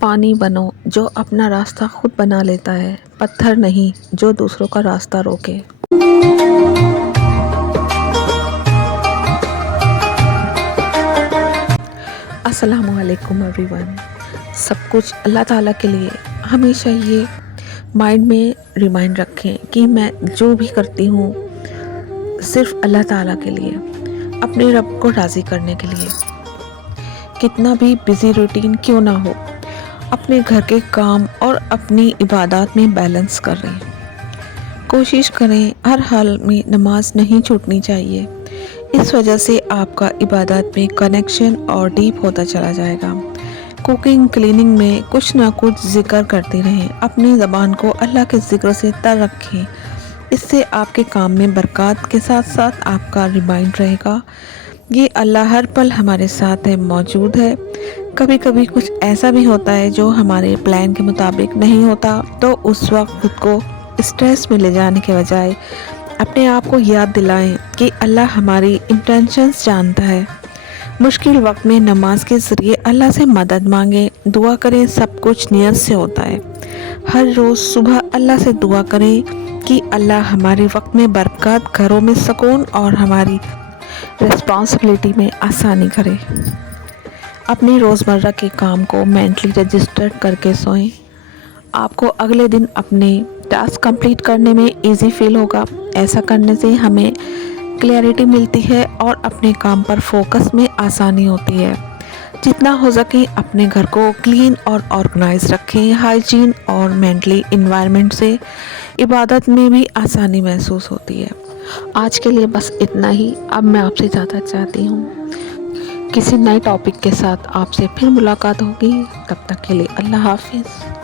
پانی بنو جو اپنا راستہ خود بنا لیتا ہے، پتھر نہیں جو دوسروں کا راستہ روکے۔ السلام علیکم ایوری ون۔ سب کچھ اللہ تعالیٰ کے لیے۔ ہمیشہ یہ مائنڈ میں ریمائنڈ رکھیں کہ میں جو بھی کرتی ہوں صرف اللہ تعالیٰ کے لیے، اپنے رب کو راضی کرنے کے لیے۔ کتنا بھی بزی روٹین کیوں نہ ہو، اپنے گھر کے کام اور اپنی عبادات میں بیلنس کر رہے ہیں۔ کوشش کریں ہر حال میں نماز نہیں چھوٹنی چاہیے، اس وجہ سے آپ کا عبادات میں کنیکشن اور ڈیپ ہوتا چلا جائے گا۔ کوکنگ کلیننگ میں کچھ نہ کچھ ذکر کرتے رہیں، اپنی زبان کو اللہ کے ذکر سے تر رکھیں، اس سے آپ کے کام میں برکات کے ساتھ ساتھ آپ کا ریمائنڈ رہے گا یہ اللہ ہر پل ہمارے ساتھ ہے، موجود ہے۔ کبھی کبھی کچھ ایسا بھی ہوتا ہے جو ہمارے پلان کے مطابق نہیں ہوتا، تو اس وقت خود کو اسٹریس میں لے جانے کے بجائے اپنے آپ کو یاد دلائیں کہ اللہ ہماری انٹینشنز جانتا ہے۔ مشکل وقت میں نماز کے ذریعے اللہ سے مدد مانگیں، دعا کریں، سب کچھ نیت سے ہوتا ہے۔ ہر روز صبح اللہ سے دعا کریں کہ اللہ ہمارے وقت میں برکات، گھروں میں سکون اور ہماری ریسپانسبلٹی میں آسانی کرے۔ اپنے روزمرہ کے کام کو مینٹلی رجسٹر کر کے سوئیں، آپ کو اگلے دن اپنے ٹاسک کمپلیٹ کرنے میں ایزی فیل ہوگا۔ ایسا کرنے سے ہمیں کلیئرٹی ملتی ہے اور اپنے کام پر فوکس میں آسانی ہوتی ہے۔ جتنا ہو سکے اپنے گھر کو کلین اور آرگنائز رکھیں۔ ہائیجین اور مینٹلی انوائرمنٹ سے عبادت میں بھی آسانی محسوس ہوتی ہے۔ آج کے لیے بس اتنا ہی۔ اب میں آپ سے اجازت چاہتی ہوں، کسی نئے ٹاپک کے ساتھ آپ سے پھر ملاقات ہوگی۔ تب تک کے لیے اللہ حافظ۔